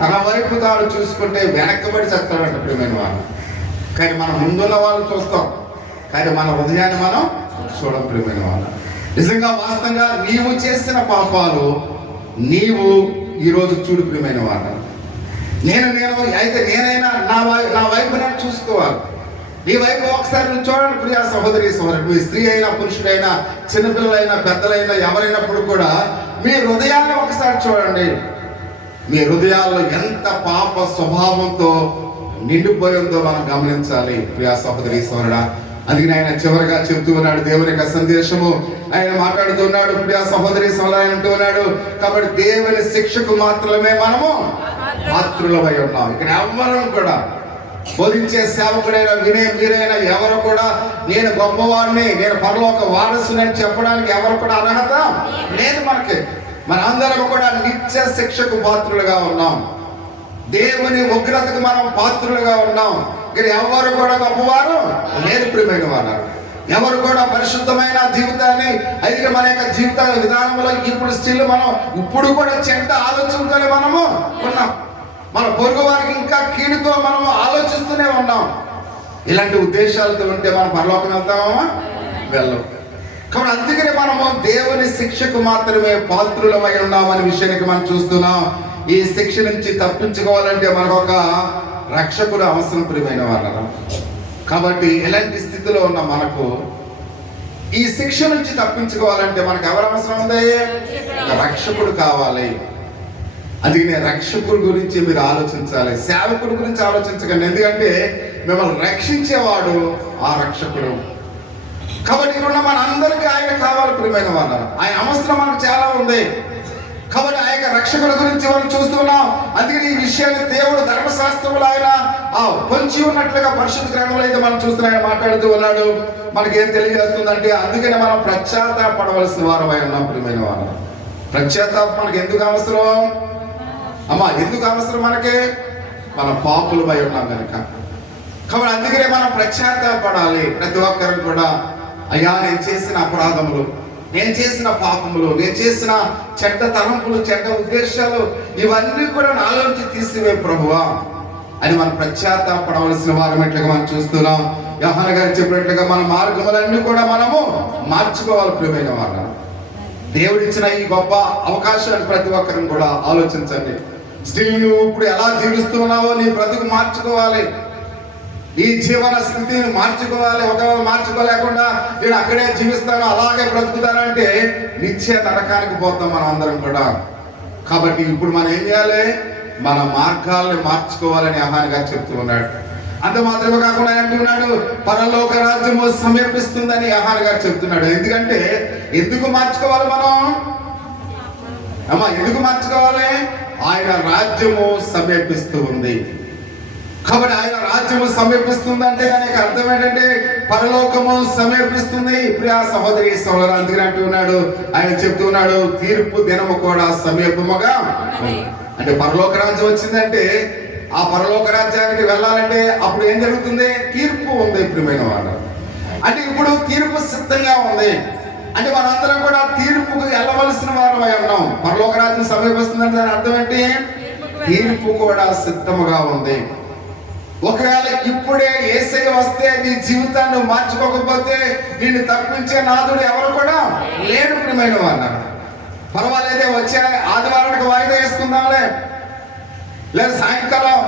తన వైపు తాను చూసుకుంటే వెనక్కబడి చస్తాడంట ప్రియమైన వారు. కానీ మనం ముందున్న వాళ్ళు చూస్తాం, కానీ మన హృదయాన్ని మనం చూడం ప్రియమైన వారు. నిజంగా వాస్తవంగా నీవు చేసిన పాపాలు నీవు ఈరోజు చూడు ప్రియమైన వారు. నేనైనా నా వైపు నేను చూసుకోవాలి. నీ వైపు ఒకసారి నువ్వు చూడండి ప్రియా సహోదరి సహోదరుడు. మీ స్త్రీ అయినా, పురుషుడైనా, చిన్నపిల్లలైనా, పెద్దలైనా, ఎవరైనప్పుడు కూడా మీ హృదయాన్ని ఒకసారి చూడండి. మీ హృదయాల్లో ఎంత పాప స్వభావంతో నిండిపోయిందో మనం గమనించాలి ప్రియా సహోదరి సహోదరుడా. అందుకని ఆయన చివరిగా చెబుతూ ఉన్నాడు దేవుని యొక్క సందేశము. ఆయన మాట్లాడుతున్నాడు ప్రియా సహోదరి సహోదరు అంటూ ఉన్నాడు. కాబట్టి దేవుని శిక్షకు మాత్రమే మనము పాత్రులమై ఉన్నాం. ఇక్కడ ఎవరం కూడా బోధించే సేవకుడైనా వినే మీరైనా ఎవరు కూడా నేను గొప్పవాడిని, నేను పరలోక వారసుని చెప్పడానికి ఎవరు కూడా అర్హత లేదు మనకి. మనందరం కూడా నిత్య శిక్షకు పాత్రులుగా ఉన్నాం. దేవుని ఉగ్రతకు మనం పాత్రులుగా ఉన్నాం. ఇక్కడ ఎవరు కూడా గొప్పవారు లేదు ప్రియమైన వారు. ఎవరు కూడా పరిశుద్ధమైన జీవితాన్ని అయితే మన యొక్క జీవిత విధానంలో ఇప్పుడు కూడా చెడ్డ ఆలోచనతోనే మనము ఉన్నాం. మన పొరుగు వారికి ఇంకా కీడుతో మనం ఆలోచిస్తూనే ఉన్నాం. ఇలాంటి ఉద్దేశాలతో ఉంటే మనం పరలోకం వెళ్తామా? వెళ్ళం. కాబట్టి అందుకని మనము దేవుని శిక్షకు మాత్రమే పాత్రులమై ఉన్నామనే విషయానికి మనం చూస్తున్నాం. ఈ శిక్ష నుంచి తప్పించుకోవాలంటే మనకు ఒక రక్షకుడు అవసరం ప్రియమైన వాళ్ళ. కాబట్టి ఎలాంటి స్థితిలో ఉన్న మనకు ఈ శిక్ష నుంచి తప్పించుకోవాలంటే మనకు ఎవరు అవసరం ఉంది? రక్షకుడు కావాలి. అందుకనే రక్షకుడి గురించి మీరు ఆలోచించాలి, సేవకుడి గురించి ఆలోచించకండి. ఎందుకంటే మిమ్మల్ని రక్షించేవాడు ఆ రక్షకుడు. కాబట్టి ఇక్కడ మన అందరికీ ఆయన కావాలి ప్రియమైన వాళ్ళ. ఆయన అవసరం మనకు చాలా ఉంది. కాబట్టి ఆ యొక్క రక్షకుడి గురించి మనం చూస్తున్నాం. అందుకని ఈ విషయాన్ని దేవుడు ధర్మశాస్త్రంలో ఆయన పొంచి ఉన్నట్లుగా పరిశుద్ధ గ్రంథంలో అయితే మనం చూస్తున్నా ఆయన మాట్లాడుతూ ఉన్నాడు. మనకి ఏం తెలియజేస్తుందంటే అందుకని మనం పశ్చాత్తాపడవలసిన వారమై ఉన్నాం ప్రియమైన వాళ్ళ. పశ్చాత్తాపం మనకి ఎందుకు అవసరం అమ్మా? ఎందుకు అవసరం మనకి? మన పాపులమై ఉన్నాం కనుక. కాబట్టి అందుకనే మనం పశ్చాత్తాపడాలి. ప్రతి ఒక్కరు కూడా అయ్యా నేను చేసిన అపరాధములు, నేను చేసిన పాపములు, నేను చేసిన చెడ్డ తలంపులు, చెడ్డ ఉద్దేశాలు ఇవన్నీ కూడా నాలోంచి తీసివే ప్రభువా అని మనం పశ్చాత్తాపడవలసిన వారమట్లుగా మనం చూస్తున్నాం. యోహాను గారు చెప్పినట్లుగా మన మార్గములన్నీ కూడా మనము మార్చుకోవాలి ప్రియమైన వాళ్ళ. దేవుడిచ్చిన ఈ గొప్ప అవకాశాన్ని ప్రతి ఒక్కరిని కూడా ఆలోచించండి. స్టిల్ నువ్వు ఇప్పుడు ఎలా జీవిస్తున్నావో నీ బ్రతుకు మార్చుకోవాలి. ఈ జీవన స్థితిని మార్చుకోవాలి. ఒకవేళ మార్చుకోలేకుండా నేను అక్కడే జీవిస్తాను, అలాగే బ్రతుకుతానంటే నిత్య నరకానికి పోతాం మనం అందరం కూడా. కాబట్టి ఇప్పుడు మనం ఏం చేయాలి? మన మార్గాల్ని మార్చుకోవాలని యోహాను గారు చెప్తూ ఉన్నాడు. అంత మాత్రమే కాకుండా అంటున్నాడు పరలోక రాజ్యము సమీపిస్తుందని యోహాను గారు చెప్తున్నాడు. ఎందుకంటే ఎందుకు మార్చుకోవాలి మనం అమ్మా? ఎందుకు మార్చుకోవాలి? ఆయన రాజ్యము సమీపిస్తూ ఉంది. కాబట్టి ఆయన రాజ్యము సమీపిస్తుందంటే దానికి అర్థం ఏంటంటే పరలోకము సమీపిస్తుంది. ఇప్పుడు ఆ సహోదరి సహోదరు అందుకని అంటూ ఉన్నాడు, ఆయన చెప్తూ ఉన్నాడు, తీర్పు దినము కూడా సమీపముగా. అంటే పరలోక రాజ్యం వచ్చిందంటే ఆ పరలోక రాజ్యానికి వెళ్ళాలంటే అప్పుడు ఏం జరుగుతుంది? తీర్పు ఉంది ప్రియమైన వాళ్ళు. అంటే ఇప్పుడు తీర్పు సిద్ధంగా ఉంది. అంటే మనందరం కూడా తీర్పుకు వెళ్ళవలసిన వారమై ఉన్నాం. పరలోక రాజ్యం సమీపిస్తుందంటే దాని అర్థం ఏంటి? తీర్పు కూడా సిద్ధముగా ఉంది. ఒకవేళ ఇప్పుడే యేసయ్య వస్తే నీ జీవితాన్ని మార్చుకోకపోతే నిన్ను తప్పించే నాదుడు ఎవరు కూడా లేడు ప్రియమైన వాళ్ళు. పర్వాలేదే, వచ్చే ఆదివారానికి వాయిదా వేసుకుందాంలే, లేదా సాయంకాలం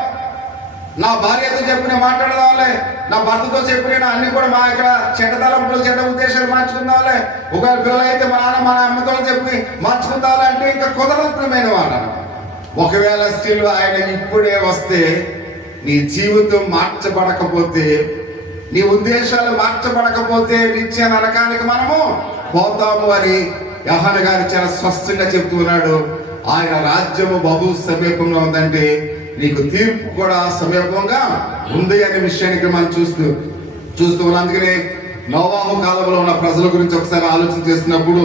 నా భార్యతో చెప్పి నేను మాట్లాడదాంలే, నా భర్తతో చెప్పి నేను అన్ని కూడా మా ఇక్కడ చెడ్డ తలంపులు చెడ్డ ఉద్దేశాలు మార్చుకుందాంలే, ఒకవేళ పిల్లలు అయితే మా నాన్న మా అమ్మతో చెప్పి మార్చుకుందాంలే అంటే ఇంకా కుదరదు ప్రియమైన వాళ్ళు. ఒకవేళ స్టిల్ ఆయన ఇప్పుడే వస్తే నీ జీవితం మార్చబడకపోతే, నీ ఉద్దేశాలు మార్చబడకపోతే నిత్య నరకానికి మనము పోతాము అని యోహాను గారు చాలా స్పష్టంగా చెప్తూ ఉన్నాడు. ఆయన రాజ్యము బహు సమీపంగా ఉందంటే నీకు తీర్పు కూడా సమీపంగా ఉంది అనే విషయానికి మనం చూస్తూ ఉన్నాం. అందుకనే నోవాహు కాలంలో ఉన్న ప్రజల గురించి ఒకసారి ఆలోచన చేసినప్పుడు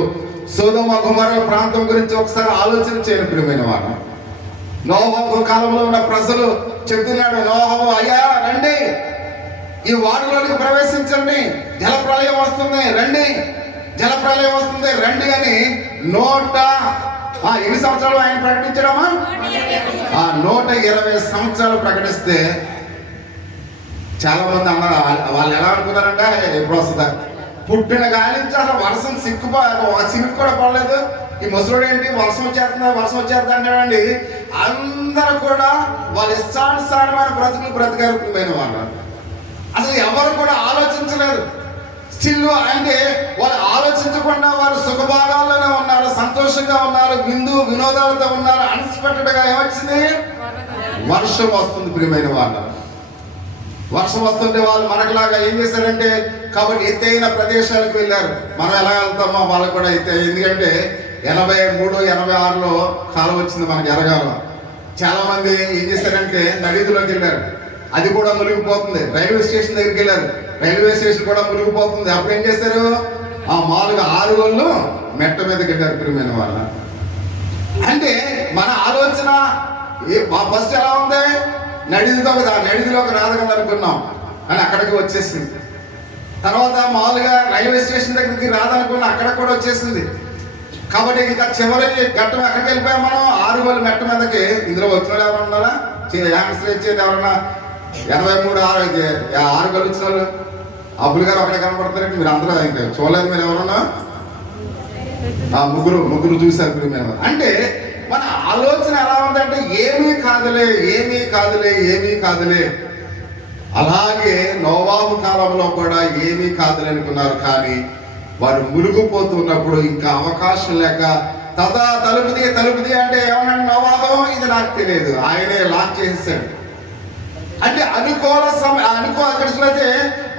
సొదొమ గొమొర్రా ప్రాంతం గురించి ఒకసారి ఆలోచన చేయని ప్రియమైన వారు. నోవాహు కాలంలో ఉన్న ప్రజలు చెప్తున్నాడు, నోవాహు అయ్యా రండి, ఈ వాడులోనికి ప్రవేశించండి, జల ప్రళయం వస్తుంది రండి, జల ప్రళయం వస్తుంది రండి అని ఎన్ని సంవత్సరాలు ఆయన ప్రకటించడమా? 120 సంవత్సరాలు ప్రకటిస్తే చాలా మంది అన్నారు, వాళ్ళు ఎలా అనుకున్నారంటే ఎప్పుడు వస్తుందా, పుట్టిన కాడి నుంచి అసలు వర్షం సినుకు కూడా పడలేదు, ఈ ముసలుడు ఏంటి వర్షం వచ్చేస్తుందా అంటాడండి. అందరూ కూడా వాళ్ళ ఇష్టానుసారమైన బ్రతికారు ప్రియమైన వాళ్ళు. అసలు ఎవరు కూడా ఆలోచించలేదు. స్టిల్ అంటే వాళ్ళు ఆలోచించకుండా వారు సుఖభాగాల్లోనే ఉన్నారు, సంతోషంగా ఉన్నారు, వినోదాలతో ఉన్నారు. అన్ఎక్స్పెక్టెడ్ గా ఏమొచ్చింది? వర్షం వస్తుంది ప్రియమైన వాళ్ళు. వర్షం వస్తుంటే వాళ్ళు మనకులాగా ఏం చేశారంటే కాబట్టి ఎత్తైన ప్రదేశాలకు వెళ్ళారు. మనం ఎలా వెళ్తామో వాళ్ళకు కూడా ఎందుకంటే 83, 86లో కాలం వచ్చింది మనకి ఎరగాలం. చాలా మంది ఏం చేశారంటే నడిలోకి వెళ్ళారు, అది కూడా మునిగిపోతుంది. రైల్వే స్టేషన్ దగ్గరికి వెళ్ళారు, రైల్వే స్టేషన్ కూడా మునిగిపోతుంది. అప్పుడు ఏం చేశారు? ఆ మామూలుగా 6 వాళ్ళు మెట్ట మీదకి వెళ్ళారు ప్రియమైన వాళ్ళ. అంటే మన ఆలోచన ఫస్ట్ ఎలా ఉంది? నడిదిలోకి రాదు కదా అనుకున్నాం అని అక్కడికి వచ్చేసింది. తర్వాత మామూలుగా రైల్వే స్టేషన్ దగ్గరికి రాదనుకున్నా అక్కడ కూడా వచ్చేసింది. కాబట్టి ఇంకా చివరి ఘట్టం ఎక్కడికి వెళ్ళిపోయాం మనం? 6 వాళ్ళు మెట్ట మీదకి. ఇందులో వచ్చిన వాళ్ళు ఎవరు ఉన్నారా? యాంగ్స్టర్ ఇచ్చేది ఎవరన్నా? 83, 6 వాళ్ళు వచ్చిన వాళ్ళు అబ్బులు గారు అక్కడే కనపడతారంటే మీరు అందరూ ఇంకా చూడలేదు. మీరు ఎవరన్నా? ముగ్గురు చూశారు ప్రియమైన. అంటే మన ఆలోచన ఎలా ఉందంటే ఏమీ కాదులే. అలాగే నోవాహు కాలంలో కూడా ఏమీ కాదులే అనుకున్నారు. కానీ వారు మునిగిపోతున్నప్పుడు ఇంకా అవకాశం లేక తలుపుది అంటే ఏమన్నా నోవాహు ఇది నాకు తెలియదు, ఆయనే లాక్ చేసేసాడు. అంటే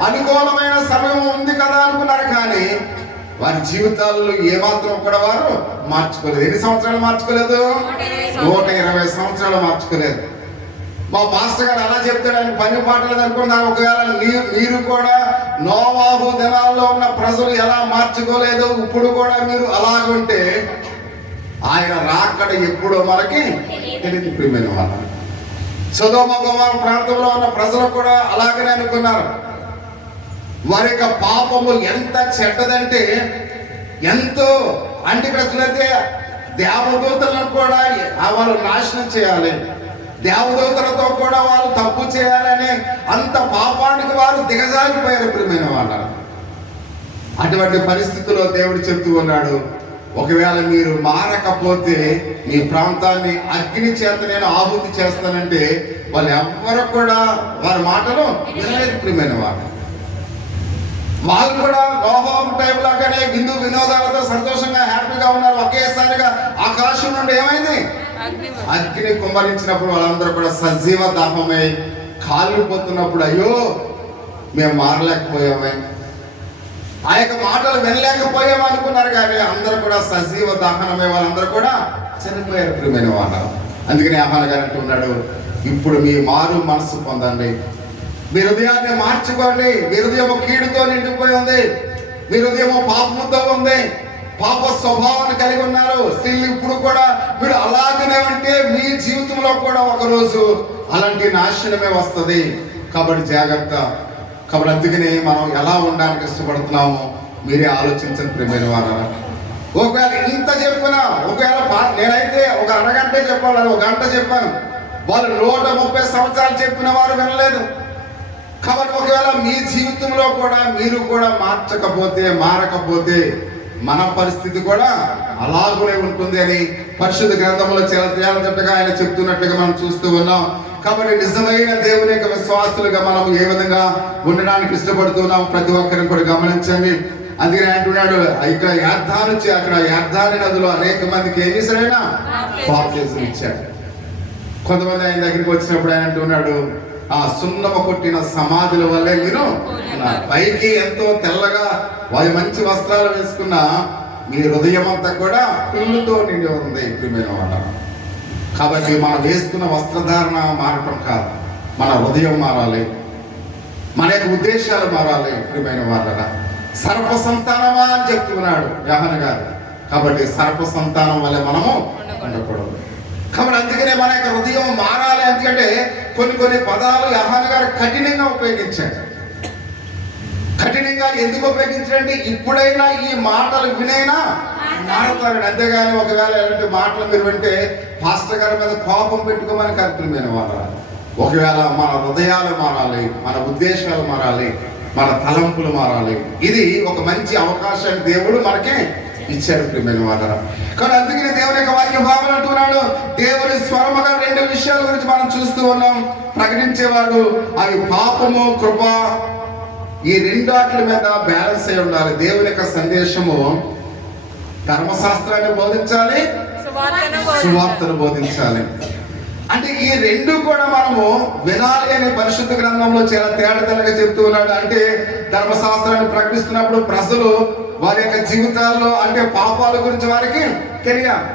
అనుకూలమైన సమయం ఉంది కదా అనుకున్నారు. కానీ వారి జీవితాల్లో ఏమాత్రం కూడా వారు మార్చుకోలేదు. ఎన్ని సంవత్సరాలు మార్చుకోలేదు? 120 సంవత్సరాలు మార్చుకోలేదు. మా మాస్టర్ గారు అలా చెప్తాడు, ఆయన పని పాటలేదు అనుకున్నారు. ఒకవేళ మీరు కూడా నోవాహు దినాల్లో ఉన్న ప్రజలు ఎలా మార్చుకోలేదు, ఇప్పుడు కూడా మీరు అలాగుంటే ఆయన రాకడ ఎప్పుడో మనకి తెలియదు ప్రియమైన వాళ్ళ. సొదొమ గొమొర్రా ప్రాంతంలో ఉన్న ప్రజలు కూడా అలాగనే అనుకున్నారు. వారి యొక్క పాపము ఎంత చెడ్డదంటే ఎంతో అంటే ఇక్కడ చూస్తే దేవదూతలను కూడా వాళ్ళు నాశనం చేయాలి, దేవదూతలతో కూడా వాళ్ళు తప్పు చేయాలని అంత పాపానికి వారు దిగజారిపోయారు ప్రియమైన వాళ్ళ. అటువంటి పరిస్థితుల్లో దేవుడు చెప్తూ ఉన్నాడు, ఒకవేళ మీరు మారకపోతే మీ ప్రాంతాన్ని అగ్ని చేత నేను ఆహుతి చేస్తానంటే వాళ్ళు ఎవ్వరు కూడా వారి మాటలు వినలేదు ప్రియమైన వాళ్ళు. వాళ్ళు కూడా నోవాహు టైం లాగానే వినోదాలతో సంతోషంగా హ్యాపీగా ఉన్నారు. ఒకేసారిగా ఆకాశం నుండి ఏమైంది? అగ్ని కుమ్మరించినప్పుడు వాళ్ళందరూ కూడా సజీవ దాహమై కాలిపోతున్నప్పుడు అయ్యో మేము మారలేకపోయామే, ఆ యొక్క మాటలు వినలేకపోయాము అనుకున్నారు. కానీ అందరూ కూడా సజీవ దహనమై వాళ్ళందరూ కూడా చనిపోయారు ప్రియమైన వాళ్ళు. అందుకని యోహాను గారు అంటున్నాడు, ఇప్పుడు మీ మారు మనసు పొందండి, మీ హృదయాన్ని మార్చుకోండి. మీ హృదయం కీడుతో నిండిపోయి ఉంది, మీ హృదయం పాపముతో ఉంది, పాప స్వభావాన్ని కలిగి ఉన్నారు. స్త్రీలు ఇప్పుడు కూడా మీరు అలాగనే ఉంటే మీ జీవితంలో కూడా ఒకరోజు అలాంటి నాశనమే వస్తుంది. కాబట్టి జాగ్రత్త. కాబట్టి అందుకనే మనం ఎలా ఉండడానికి ఇష్టపడుతున్నామో మీరే ఆలోచించండి ప్రియమైన వారా. ఒకవేళ ఇంత చెప్పినా, ఒకవేళ నేనైతే ఒక అరగంటే చెప్పాలి, ఒక గంట చెప్పాను, వాళ్ళు 130 సంవత్సరాలు చెప్పిన వారు వినలేదు. కాబట్టి ఒకవేళ మీ జీవితంలో కూడా మీరు కూడా మారకపోతే మన పరిస్థితి కూడా అలాగనే ఉంటుంది అని పరిశుద్ధ గ్రంథంలో చాలా తేలికగా ఆయన చెప్తున్నట్లుగా మనం చూస్తూ ఉన్నాం. కాబట్టి నిజమైన దేవుని యొక్క విశ్వాసులుగా మనం ఏ విధంగా ఉండడానికి ఇష్టపడుతున్నాం ప్రతి ఒక్కరిని కూడా గమనించండి. అందుకని అంటున్నాడు, ఇక్కడ అక్కడ యార్దాని నదిలో అనేక మందికి ఏం చేశారైనా బాప్తిసం ఇచ్చాడు. కొంతమంది ఆయన దగ్గరికి వచ్చినప్పుడు ఆయన అంటున్నాడు, ఆ సున్నమ కొట్టిన సమాధుల వల్లే మీరు పైకి ఎంతో తెల్లగా వారి మంచి వస్త్రాలు వేసుకున్న మీ హృదయం అంతా కూడా పిల్లుతో నిండి ఉంది ప్రియమైన వాళ్ళ. కాబట్టి మనం వేసుకున్న వస్త్రధారణ మారటం కాదు, మన హృదయం మారాలి, మన యొక్క ఉద్దేశాలు మారాలి ప్రియమైన వాళ్ళ. సర్ప సంతానమా అని చెప్తున్నాడు యోహాను గారు. కాబట్టి సర్ప సంతానం వల్ల మనము ఉండకూడదు. కాబట్టి అందుకనే మన యొక్క హృదయం మారాలి. ఎందుకంటే కొన్ని పదాలు యోహాను గారు కఠినంగా ఉపయోగించాడు. కఠినంగా ఎందుకు ఉపయోగించాడంటే ఇప్పుడైనా ఈ మాటలు వినైనా మారుతారండి. అంతేగాని ఒకవేళ ఎలాంటి మాటలు మీరు వింటే పాస్టర్ గారి మీద కోపం పెట్టుకోమని కరెక్టమైన వాళ్ళ. ఒకవేళ మన హృదయాలు మారాలి, మన ఉద్దేశాలు మారాలి, మన తలంపులు మారాలి. ఇది ఒక మంచి అవకాశాన్ని దేవుడు మనకి ఇచ్చారు ప్రియమైన వాళ్ళ. కానీ అందుకని దేవుని యొక్క వాక్య భావన అంటున్నాడు, దేవుని స్వరముగా 2 విషయాల గురించి మనం చూస్తూ ఉన్నాం. ప్రకటించేవాడు అవి పాపము, కృప, ఈ 2 వాటి మీద బ్యాలెన్స్ అయి ఉండాలి. దేవుని యొక్క సందేశము ధర్మశాస్త్రాన్ని బోధించాలి, సువార్తను బోధించాలి. అంటే ఈ 2 కూడా మనము వినాలి అని పరిశుద్ధ గ్రంథంలో చాలా తేటతెల్లగా చెప్తూ ఉన్నాడు. అంటే ధర్మశాస్త్రాన్ని ప్రకటిస్తున్నప్పుడు ప్రజలు వారి యొక్క జీవితాల్లో అంటే పాపాల గురించి వారికి తెలియాలి.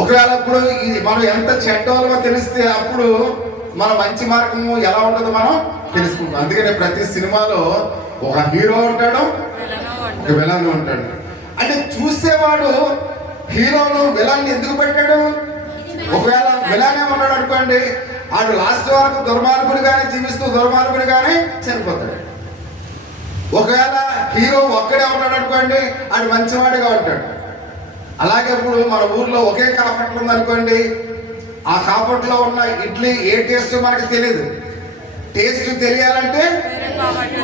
ఒకవేళ ఇప్పుడు మనం ఎంత చెడ్డోళ్ళమో తెలిస్తే అప్పుడు మన మంచి మార్గము ఎలా ఉంటుందో మనం తెలుసుకుంటాం. అందుకనే ప్రతి సినిమాలో ఒక హీరో ఉంటాడు, ఒక విలన్ ఉంటాడు. అంటే చూసేవాడు హీరోను విలన్ ఎందుకు పెట్టాడు? ఒకవేళ విలనే ఉన్నాడు అనుకోండి, ఆడు లాస్ట్ వరకు దుర్మార్గుడిగానే జీవిస్తూ దుర్మార్గుడిగానే చనిపోతాడు. ఒకవేళ హీరో ఒక్కడే ఉన్నాడు అనుకోండి, ఆడు మంచివాడిగా ఉంటాడు. అలాగే ఇప్పుడు మన ఊర్లో ఒకే కాపట్లు ఉందనుకోండి, ఆ కాపట్లో ఉన్న ఇడ్లీ ఏ టేస్ట్ మనకి తెలియదు. టేస్ట్ తెలియాలంటే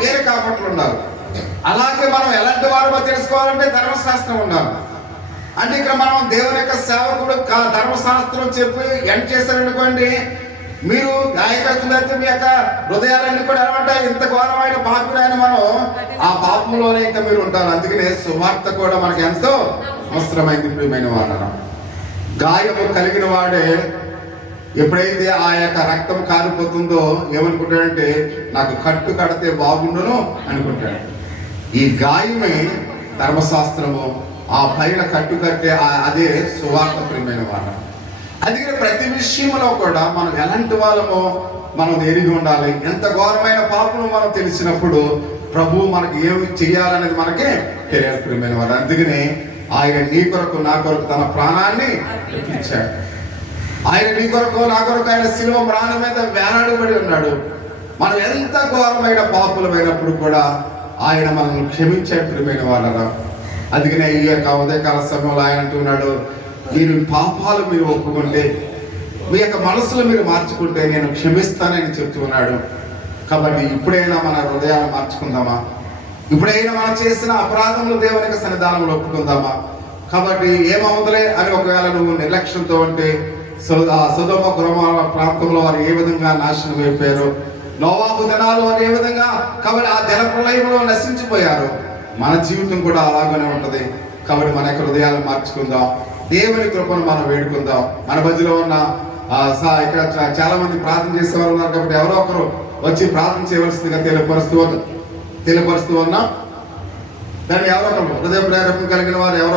వేరే కాపట్లు ఉండాలి. అలాగే మనం ఎలాంటి వారో తెలుసుకోవాలంటే ధర్మశాస్త్రం ఉండాలి. అంటే ఇక్కడ మనం దేవుని యొక్క సేవకుడు ధర్మశాస్త్రం చెప్పి ఎండ్ చేశారనుకోండి, మీరు గాయకైతే మీ యొక్క హృదయాలన్నీ కూడా ఎలా ఉంటాయి? ఇంత ఘోరమైన పాపుడైన మనం ఆ పాపంలోనే ఇంకా మీరు ఉంటారు. అందుకనే సువార్త కూడా మనకు ఎంతో అవసరమైంది ప్రియమైన వాళ్ళ. గాయము కలిగిన వాడే ఎప్పుడైతే ఆ యొక్క రక్తం కారిపోతుందో ఏమనుకుంటాడంటే నాకు కట్టు కడితే బాగుండును అనుకుంటాడు. ఈ గాయమే ధర్మశాస్త్రము, ఆ పైన కట్టు కట్టే అదే సువార్త ప్రియమైన వాళ్ళ. అందుకని ప్రతి విషయంలో కూడా మనం ఎలాంటి వాళ్ళమో మనం ఎరిగి ఉండాలి. ఎంత ఘోరమైన పాపము మనం తెలిసినప్పుడు ప్రభు మనకి ఏమి చేయాలనేది మనకే తెలియాలి ప్రియమైన వాళ్ళు. అందుకని ఆయన నీ కొరకు నా కొరకు తన ప్రాణాన్ని ఇచ్చాడు. ఆయన నీ కొరకు నా కొరకు ఆయన శిలువ ప్రాణం మీద వేలాడబడి ఉన్నాడు. మనం ఎంత ఘోరమైన పాపులమైనప్పుడు కూడా ఆయన మనల్ని క్షమించాడు ప్రియమైన వాళ్ళరా. అందుకనే ఈ యొక్క ఉదయకాల సమయంలో ఆయన అంటున్నాడు, మీరు పాపాలు మీరు ఒప్పుకుంటే, మీ యొక్క మనసులో మీరు మార్చుకుంటే నేను క్షమిస్తానని చెప్తున్నాడు. కాబట్టి ఇప్పుడైనా మన హృదయాలు మార్చుకుందామా? ఇప్పుడైనా మనం చేసిన అపరాధములు దేవునికి సన్నిధానంలో ఒప్పుకుందామా? కాబట్టి ఏమవుతలే అని ఒకవేళ నువ్వు నిర్లక్ష్యంతో ఉంటే సొదొమ గొమొర్రా ప్రాంతంలో వారు ఏ విధంగా నాశనం అయిపోయారు, నోవాహు దినాలు వారు ఏ విధంగా కాబట్టి ఆ జల ప్రళయంలో నశించిపోయారు, మన జీవితం కూడా అలాగనే ఉంటది. కాబట్టి మన యొక్క హృదయాలు మార్చుకుందాం, దేవుని కృపను మనం వేడుకుందాం. మన మధ్యలో ఉన్న ఇక్కడ చాలా మంది ప్రార్థన చేసేవారు ఉన్నారు. కాబట్టి ఎవరో ఒకరు వచ్చి ప్రార్థన చేయవలసిందిగా తెలియపరుస్తూ ఉన్నాం. దాన్ని ఎవరో ఒకరు హృదయ ప్రేరేపణ కలిగిన వారు ఎవరో